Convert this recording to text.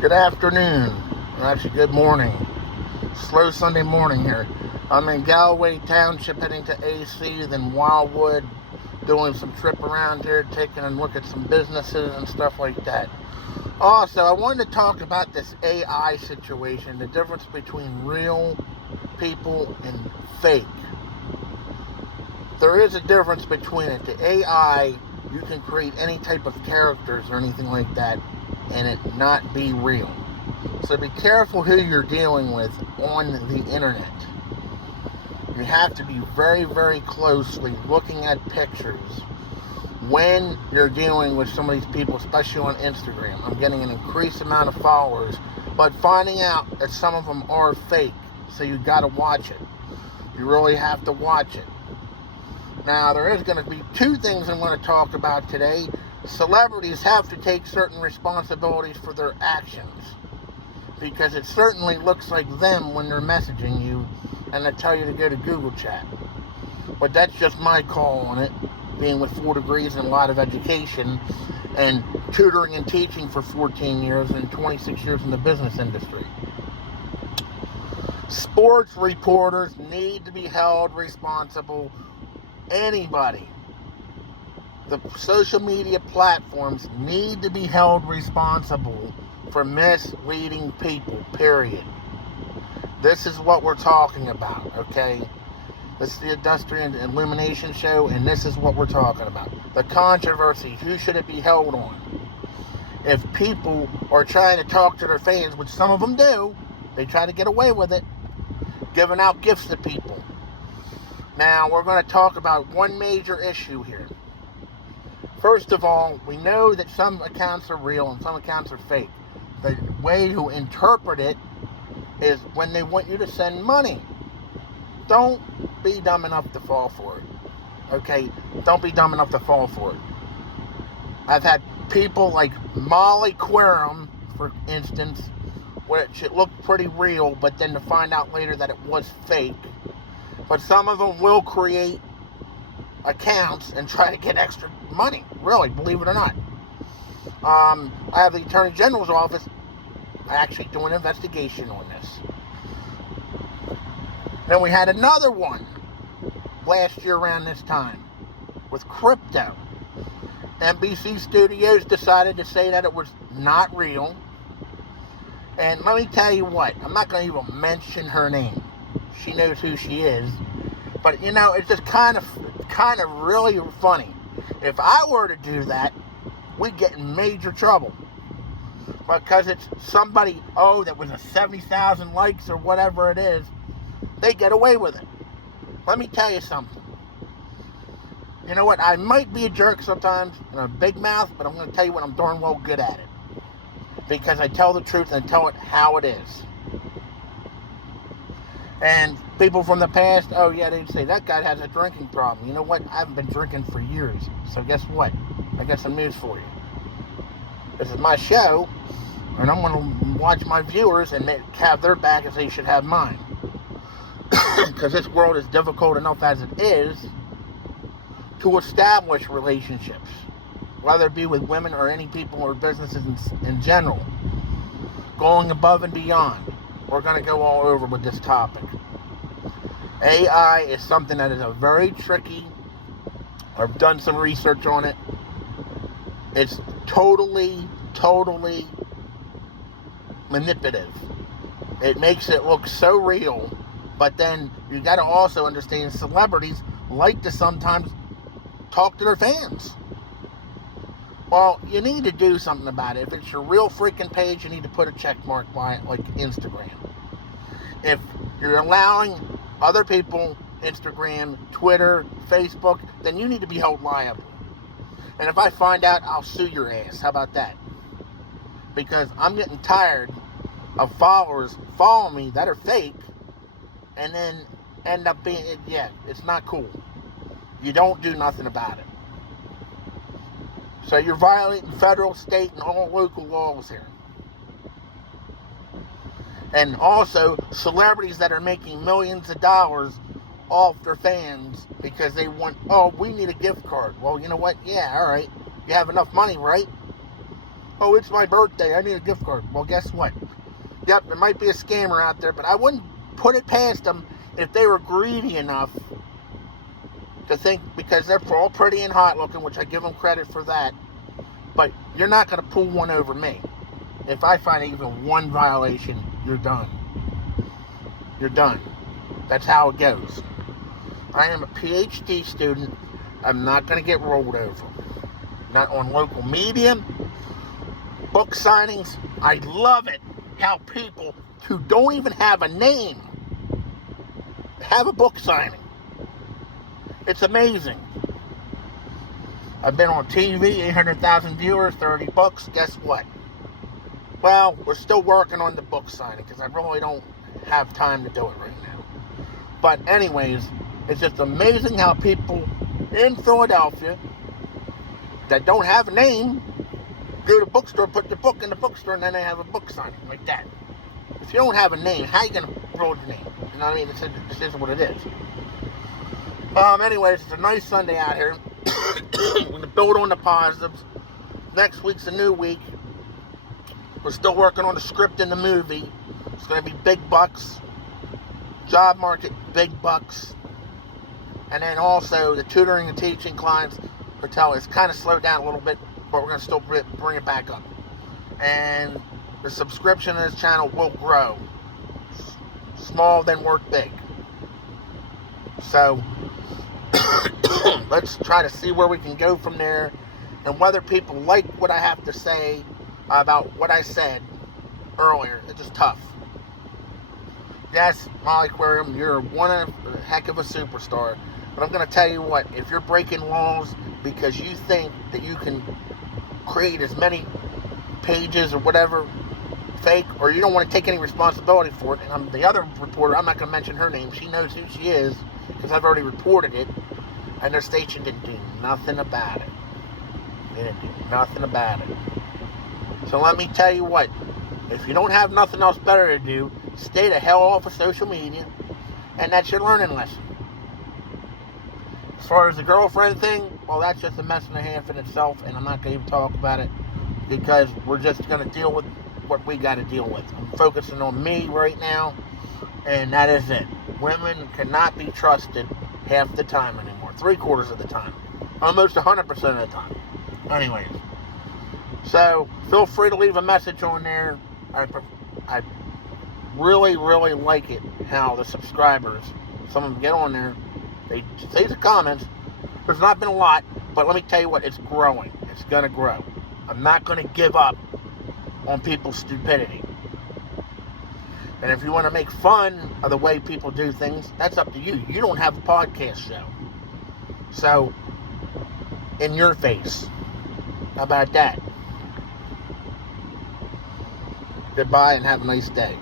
Good afternoon. Actually, good morning. Slow Sunday morning here. I'm in Galloway Township heading to AC, then Wildwood, doing some trip around here, taking a look at some businesses and stuff like that. Also, I wanted to talk about this AI situation, the difference between real people and fake. There is a difference between it. The AI, you can create any type of characters or anything like that and it not be real. So be careful who you're dealing with on the internet. You have to be very, very closely looking at pictures when you're dealing with some of these people, especially on Instagram. I'm getting an increased amount of followers, but finding out that some of them are fake, so you got to watch it. You really have to watch it. Now, there is going to be two things I'm going to talk about today. Celebrities have to take certain responsibilities for their actions, because it certainly looks like them when they're messaging you and they tell you to go to Google Chat. But that's just my call on it, being with 4 degrees and a lot of education and tutoring and teaching for 14 years and 26 years in the business industry. Sports reporters need to be held responsible. Anybody. The social media platforms need to be held responsible for misleading people, period. This is what we're talking about, okay? This is the Industrial Illumination Show, and this is what we're talking about. The controversy, who should it be held on? If people are trying to talk to their fans, which some of them do, they try to get away with it, giving out gifts to people. Now, we're going to talk about one major issue here. First of all, we know that some accounts are real and some accounts are fake. The way to interpret it is when they want you to send money. Don't be dumb enough to fall for it. Okay? Don't be dumb enough to fall for it. I've had people like Molly Querum, for instance, which it looked pretty real, but then to find out later that it was fake. But some of them will create accounts and try to get extra money. Really, believe it or not. I have the Attorney General's office actually doing an investigation on this. Then we had another one last year around this time with crypto. NBC Studios decided to say that it was not real. And let me tell you what, I'm not going to even mention her name. She knows who she is. But, you know, it's just kind of really funny. If I were to do that, we'd get in major trouble. Because it's somebody, that was a 70,000 likes or whatever it is, they get away with it. Let me tell you something. You know what? I might be a jerk sometimes and a big mouth, but I'm going to tell you what, I'm darn well good at it. Because I tell the truth and tell it how it is. And people from the past, they'd say, that guy has a drinking problem. You know what? I haven't been drinking for years. So guess what? I got some news for you. This is my show, and I'm going to watch my viewers and have their back as they should have mine. Because this world is difficult enough as it is to establish relationships, whether it be with women or any people or businesses in general. Going above and beyond. We're going to go all over with this topic. AI is something that is a very tricky. I've done some research on it. It's totally manipulative. It makes it look so real, but then you got to also understand celebrities like to sometimes talk to their fans. Well, you need to do something about it. If it's your real freaking page, you need to put a check mark by it, like Instagram. If you're allowing other people, Instagram, Twitter, Facebook, then you need to be held liable. And if I find out, I'll sue your ass. How about that? Because I'm getting tired of followers following me that are fake and then end up being, it's not cool. You don't do nothing about it. So you're violating federal, state, and all local laws here. And also, celebrities that are making millions of dollars off their fans because they want, we need a gift card. Well, you know what? Yeah, all right. You have enough money, right? Oh, it's my birthday, I need a gift card. Well, guess what? Yep, there might be a scammer out there, but I wouldn't put it past them if they were greedy enough to think, because they're all pretty and hot looking, which I give them credit for that, but you're not going to pull one over me. If I find even one violation, you're done. You're done. That's how it goes. I am a PhD student. I'm not going to get rolled over. Not on local media, book signings. I love it how people who don't even have a name have a book signing. It's amazing. I've been on TV, 800,000 viewers, 30 books. Guess what? Well, we're still working on the book signing because I really don't have time to do it right now. But anyways, it's just amazing how people in Philadelphia that don't have a name go to the bookstore, put the book in the bookstore, and then they have a book signing like that. If you don't have a name, how are you going to roll your name? You know what I mean? This is what it is. Anyways, it's a nice Sunday out here. We're going to build on the positives. Next week's a new week. We're still working on the script in the movie. It's going to be big bucks. Job market, big bucks. And then also the tutoring and teaching clients hotel is kind of slowed down a little bit, but we're going to still bring it back up. And the subscription to this channel will grow. Small, then work big. So let's try to see where we can go from there, and whether people like what I have to say about what I said earlier. It's just tough. Yes, Molly Aquarium, you're one heck of a superstar. But I'm going to tell you what, if you're breaking laws because you think that you can create as many pages or whatever fake, or you don't want to take any responsibility for it, and I'm the other reporter, I'm not going to mention her name, she knows who she is because I've already reported it, and their station didn't do nothing about it. They didn't do nothing about it. So let me tell you what, if you don't have nothing else better to do, stay the hell off of social media, and that's your learning lesson. As far as the girlfriend thing, well, that's just a mess and a half in itself, and I'm not going to even talk about it because we're just going to deal with what we got to deal with. I'm focusing on me right now, and that is it. Women cannot be trusted half the time anymore, 3/4 of the time, almost 100% of the time. Anyways, so feel free to leave a message on there. I really, really like it how the subscribers, some of them get on there, they say the comments. There's not been a lot, but let me tell you what, it's growing. It's going to grow. I'm not going to give up on people's stupidity. And if you want to make fun of the way people do things, that's up to you. You don't have a podcast show. So, in your face. How about that? Goodbye and have a nice day.